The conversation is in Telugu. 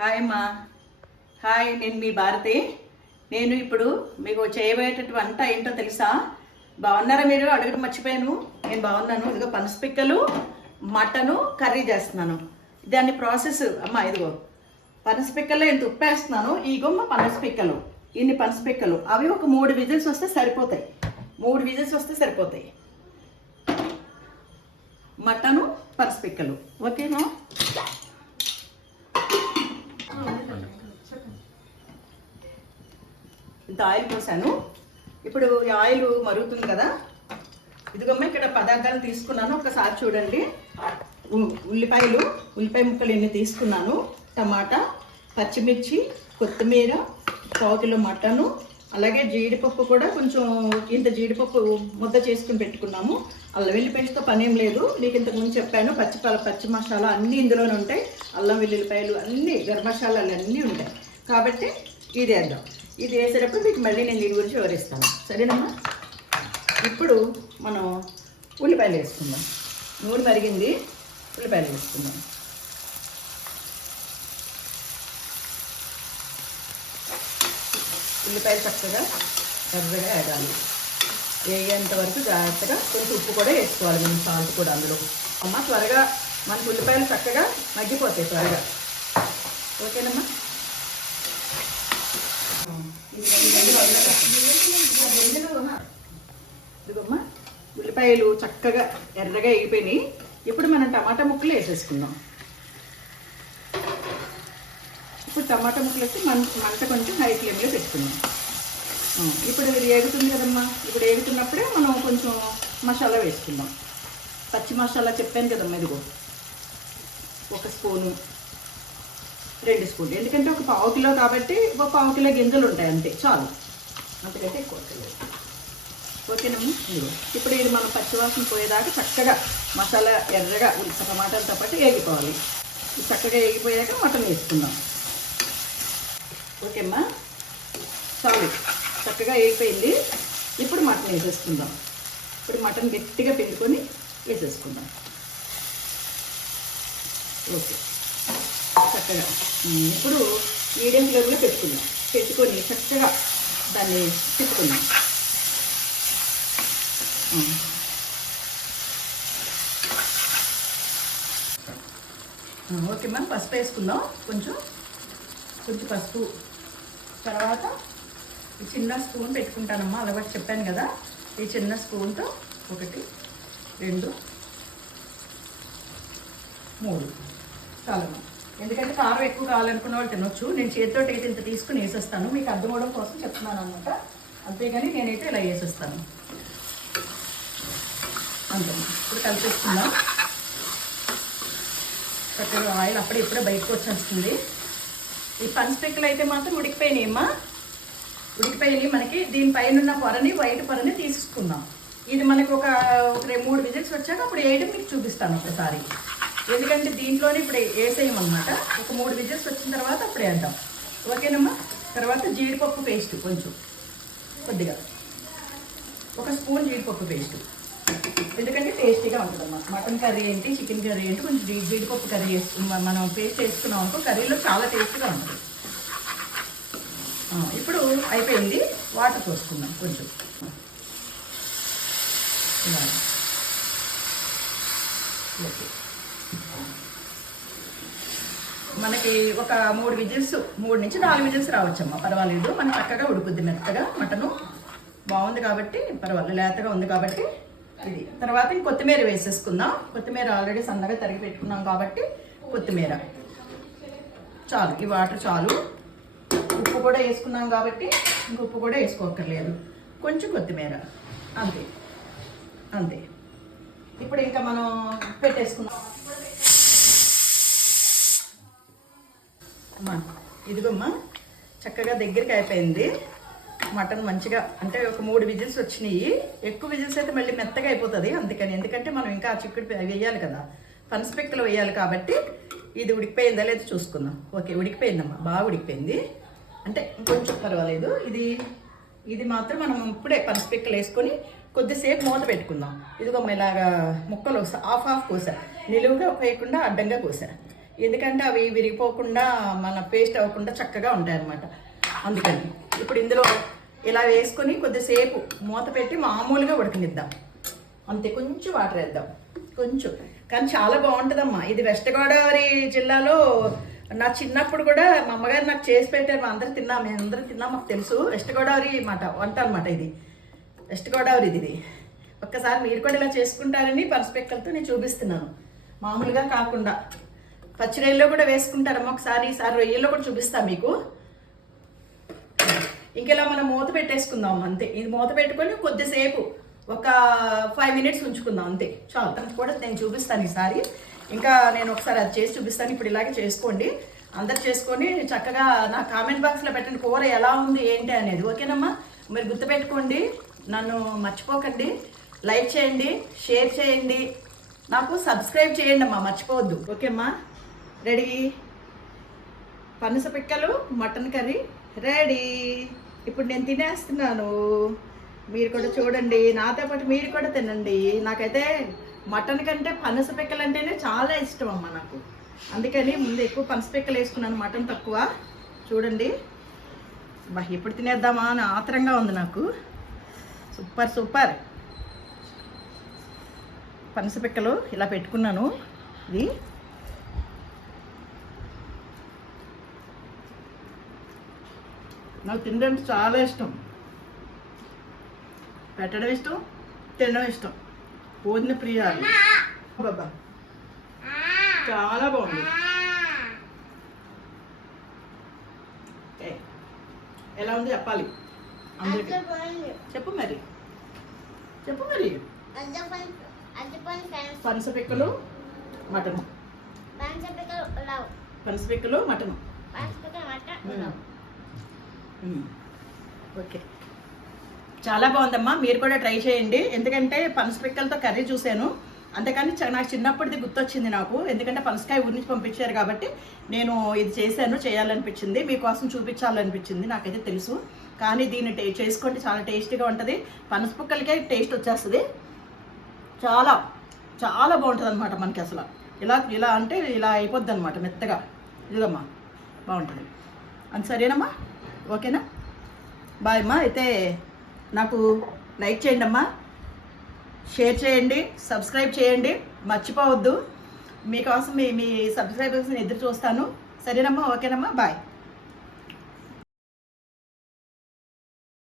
హాయ్ అమ్మా. హాయ్, నేను మీ భారతి. నేను ఇప్పుడు మీకు చేయబోయేటటువంటి వంట ఏంటో తెలుసా? బాగున్నారా? మీరు అడగడం మర్చిపోయాను. నేను బాగున్నాను. ఇదిగో పనసపిక్కలు మటను కర్రీ చేస్తున్నాను. దాని ప్రాసెస్ అమ్మా, ఇదిగో పనసపిక్కల్లో ఇంత ఉప్పు వేస్తున్నాను. ఇగోమ్మ పనసపిక్కలు, ఇన్ని పనసపిక్కలు. అవి ఒక 3 విజిల్స్ వస్తే సరిపోతాయి. 3 విజిల్స్ వస్తే సరిపోతాయి. మటను పనసపిక్కలు ఓకేనా? ఇంత ఆయిల్ పోసాను. ఇప్పుడు ఈ ఆయిల్ మరుగుతుంది కదా. ఇదిగమ్మ ఇక్కడ పదార్థాలు తీసుకున్నాను, ఒకసారి చూడండి. ఉల్లిపాయ ముక్కలు ఎన్ని తీసుకున్నాను, టమాటా, పచ్చిమిర్చి, కొత్తిమీర, 1/4 కిలో మటను, అలాగే జీడిపప్పు కూడా కొంచెం ఇంత జీడిపప్పు ముద్ద చేసుకుని పెట్టుకున్నాము. అల్లం వెల్లుల్లి పేస్ట్తో పనేం లేదు, మీకు ఇంతకుముందు చెప్పాను. పచ్చి మసాలా అన్నీ ఇందులోనే ఉంటాయి. అల్లం వెల్లుల్లిపాయలు అన్నీ, గరం మసాలాలు అన్నీ ఉంటాయి. కాబట్టి ఇది వేద్దాం. ఇది వేసేటప్పుడు మీకు మళ్ళీ నేను దీని గురించి వివరిస్తాను, సరేనమ్మా? ఇప్పుడు మనం ఉల్లిపాయలు వేసుకుందాం. నూనె మరిగింది, ఉల్లిపాయలు వేసుకుందాం. ఉల్లిపాయలు చక్కగా ఎర్రగా వేయాలి. వేయేంత వరకు జాగ్రత్తగా కొంచెం ఉప్పు కూడా వేసుకోవాలి, మనం సాల్ట్ కూడా అందులో. అమ్మ త్వరగా మనకు ఉల్లిపాయలు చక్కగా మగ్గిపోతాయి త్వరగా, ఓకేనమ్మా? ఇదిగోమ్మా, ఉల్లిపాయలు చక్కగా ఎర్రగా వేగిపోయినాయి. ఇప్పుడు మనం టమాటా ముక్కలు వేసేసుకుందాం. ఇప్పుడు టమాటా ముక్కలు వేసి మంట కొంచెం హై ఫ్లేమ్లో పెట్టుకుందాం. ఇప్పుడు ఇది వేగుతుంది కదమ్మా. ఇప్పుడు వేగుతున్నప్పుడే మనం కొంచెం మసాలా వేసుకుందాం. పచ్చి మసాలా చెప్పాను కదమ్మా, ఇదిగో 1 స్పూను, 2 స్పూన్లు. ఎందుకంటే ఒక 1/4 కిలో కాబట్టి 1/4 కిలో గింజలు ఉంటాయి, అంతే చాలు, అంతకంటే ఎక్కువ తెలియదు. ఓకేనమ్మా? ఇదిగో ఇప్పుడు ఇది మనం పచ్చివాసన పోయేదాకా చక్కగా మసాలా ఎర్రగా టమాటాలతో పాటు వేగిపోవాలి. ఇది చక్కగా వేగిపోయాక మటన్ వేసుకుందాం. ఓకేమ్మా? చాలు, చక్కగా వేగిపోయింది. ఇప్పుడు మటన్ వేసేసుకుందాం. ఇప్పుడు మటన్ గట్టిగా పిండుకొని వేసేసుకుందాం. ఓకే, చక్కగా ఇప్పుడు మీడియం ఫ్లేమ్లో పెట్టుకొని చక్కగా దాన్ని తిప్పుకుందాం. ఓకే మ్యామ్, పసుపు వేసుకుందాం. కొంచెం పసుపు. తర్వాత ఈ చిన్న స్పూన్ పెట్టుకుంటానమ్మా, అలవాటు చెప్పాను కదా. ఈ చిన్న స్పూన్తో 1, 2, 3 చాలమ్మా. ఎందుకంటే కారం ఎక్కువ కావాలనుకున్న వాళ్ళు తినొచ్చు. నేను చేతితో అయితే ఇంత తీసుకుని వేసేస్తాను, మీకు అర్థం అవడం కోసం చెప్తున్నాను అనమాట. అంతేగాని నేనైతే ఇలా వేసేస్తాను అంతే. ఇప్పుడు కలిపేసుకుందాం. చక్కగా ఆయిల్ ఇప్పుడే బయటకు వచ్చేస్తుంది. ఈ పనసపిక్కలు అయితే మాత్రం ఉడికిపోయినాయమ్మా, ఉడికిపోయి మనకి దీనిపైన ఉన్న పొరని, వైట్ పొరని తీసుకుందాం. ఇది మనకి ఒక 3 విజిల్స్ వచ్చాక అప్పుడు వేయడం మీకు చూపిస్తాను ఒకసారి. ఎందుకంటే దీంట్లోనే ఇప్పుడు వేసేయమన్నమాట. ఒక 3 విజిల్స్ వచ్చిన తర్వాత అప్పుడు వేద్దాం, ఓకేనమ్మా? తర్వాత జీడిపప్పు పేస్ట్ కొద్దిగా 1 స్పూన్ జీడిపప్పు పేస్ట్, ఎందుకంటే టేస్టీగా ఉంటుందమ్మా. మటన్ కర్రీ ఏంటి, చికెన్ కర్రీ ఏంటి, కొంచెం జీడిపప్పు కర్రీ మనం పేస్ట్ వేసుకున్నాం అనుకో, కర్రీలో చాలా టేస్ట్గా ఉంటుంది. ఇప్పుడు అయిపోయింది. వాటర్ పోసుకుందాం కొంచెం. ఓకే, మనకి ఒక 3 విజిల్స్, 3 నుంచి 4 విజిల్స్ రావచ్చమ్మా, పర్వాలేదు. మనకి చక్కగా ఉడుకుద్ది మెత్తగా. మటను బాగుంది కాబట్టి పర్వాలేదు, లేతగా ఉంది కాబట్టి. ఇది తర్వాత కొత్తిమీర వేసేసుకుందాం. కొత్తిమీర ఆల్రెడీ సన్నగా తరిగి పెట్టుకున్నాం కాబట్టి కొత్తిమీర చాలు. ఈ వాటర్ చాలు. ఉప్పు కూడా వేసుకున్నాం కాబట్టి ఇంక ఉప్పు కూడా వేసుకోక్కర్లేదు. కొంచెం కొత్తిమీర, అంతే అంతే. ఇప్పుడు ఇంకా మనం పెట్టేసుకుందాం. అమ్మా ఇదిగోమ్మా, చక్కగా దగ్గరికి అయిపోయింది మటన్. మంచిగా అంటే ఒక 3 విజిల్స్ వచ్చినాయి. ఎక్కువ విజిల్స్ అయితే మళ్ళీ మెత్తగా అయిపోతుంది, అందుకని. ఎందుకంటే మనం ఇంకా చిక్కుడు వేయాలి కదా, పనసపిక్కలు వేయాలి కాబట్టి. ఇది ఉడికిపోయిందా లేదో చూసుకుందాం. ఓకే, ఉడికిపోయిందమ్మా, బాగా ఉడికిపోయింది. అంటే ఇంకొంచెం పర్వాలేదు. ఇది మాత్రం మనం ఇప్పుడే పనసపిక్కలు వేసుకొని కొద్దిసేపు మూత పెట్టుకుందాం. ఇదిగో ఇలాగా ముక్కలు హాఫ్ కోసా, నిలువుగా కోయకుండా అడ్డంగా కోసా. ఎందుకంటే అవి విరిగిపోకుండా మన పేస్ట్ అవ్వకుండా చక్కగా ఉంటాయి అన్నమాట. అందుకని ఇప్పుడు ఇందులో ఇలా వేసుకొని కొద్దిసేపు మూత పెట్టి మామూలుగా ఉడకనిద్దాం. అంతే, కొంచెం వాటర్ వేద్దాం కొంచెం. కానీ చాలా బాగుంటుందమ్మా ఇది. వెస్ట్ గోదావరి జిల్లాలో నా చిన్నప్పుడు కూడా మా అమ్మగారు నాకు చేసి పెట్టారు. అందరూ తిన్నాం, మేము అందరం తిన్నాం, మాకు తెలుసు. వెస్ట్ గోదావరి వంట అనమాట ఇది. వెస్ట్ గోదావరి ఇది. ఒక్కసారి మీరు కూడా ఇలా చేసుకుంటారని పనసపిక్కలతో నేను చూపిస్తున్నాను. మామూలుగా కాకుండా పచ్చిరొయ్యల్లో కూడా వేసుకుంటారమ్మా ఒకసారి. ఈసారి రొయ్యల్లో కూడా చూపిస్తాను మీకు. ఇంకెలా మనం మూత పెట్టేసుకుందాం అంతే. ఇది మూత పెట్టుకొని కొద్దిసేపు ఒక 5 minutes ఉంచుకుందాం అంతే చాలు. తనకు కూడా నేను చూపిస్తాను ఈసారి. ఇంకా నేను ఒకసారి అది చేసి చూపిస్తాను. ఇప్పుడు ఇలాగే చేసుకోండి అందరు, చేసుకొని చక్కగా నా కామెంట్ బాక్స్లో పెట్టండి కూర ఎలా ఉంది ఏంటి అనేది. ఓకేనమ్మా? మీరు గుర్తుపెట్టుకోండి, నన్ను మర్చిపోకండి. లైక్ చేయండి, షేర్ చేయండి, నాకు సబ్స్క్రైబ్ చేయండి అమ్మా, మర్చిపోవద్దు. ఓకేమ్మా? రెడీ. పనస పిక్కలు మటన్ కర్రీ రెడీ. ఇప్పుడు నేను తినేస్తున్నాను. మీరు కూడా చూడండి, నాతో పాటు మీరు కూడా తినండి. నాకైతే మటన్ కంటే పనస పిక్కలు అంటేనే చాలా ఇష్టం అమ్మ నాకు. అందుకని ముందు ఎక్కువ పనస పిక్కలు వేసుకున్నాను, మటన్ తక్కువ. చూడండి ఎప్పుడు తినేద్దామా అని ఆత్రంగా ఉంది నాకు. Super super. పనస పిక్కలు ఇలా పెట్టుకున్నాను. ఇది నాకు తినడం చాలా ఇష్టం. పెట్టడం ఇష్టం, తినడం ఇష్టం. భోజన ప్రియాలు బాబా, చాలా బాగుంది. ఎలా ఉంది చెప్పాలి అందరికీ. చెప్పు మరి, చెప్పు మరి. పనస పిక్కలు మటన్, పనస పిక్కలు మటన్. ఓకే, చాలా బాగుందమ్మా. మీరు కూడా ట్రై చేయండి. ఎందుకంటే పనస పిక్కలతో కర్రీ చూశాను, అంతేకాని నాకు చిన్నప్పటిది గుర్తొచ్చింది నాకు. ఎందుకంటే పనసకాయ ఊరి నుంచి పంపించారు కాబట్టి నేను ఇది చేశాను, చేయాలనిపించింది, మీకోసం చూపించాలనిపించింది. నాకైతే తెలుసు, కానీ దీన్ని చేసుకోండి, చాలా టేస్టీగా ఉంటుంది. పనస పిక్కలకే టేస్ట్ వచ్చేస్తుంది. చాలా చాలా బాగుంటుంది అనమాట మనకి. అసలు ఇలా ఇలా అంటే ఇలా అయిపోద్ది అనమాట మెత్తగా. ఇదిగమ్మా బాగుంటుంది. అంత సరేనమ్మా? ఓకేనా? బాయ్ అమ్మా. అయితే నాకు లైక్ చేయండి అమ్మా, షేర్ చేయండి, సబ్స్క్రైబ్ చేయండి, మర్చిపోవద్దు. మీకోసం మీ సబ్స్క్రైబర్స్ని ఎదురు చూస్తాను. సరేనమ్మా? ఓకేనమ్మా? బాయ్.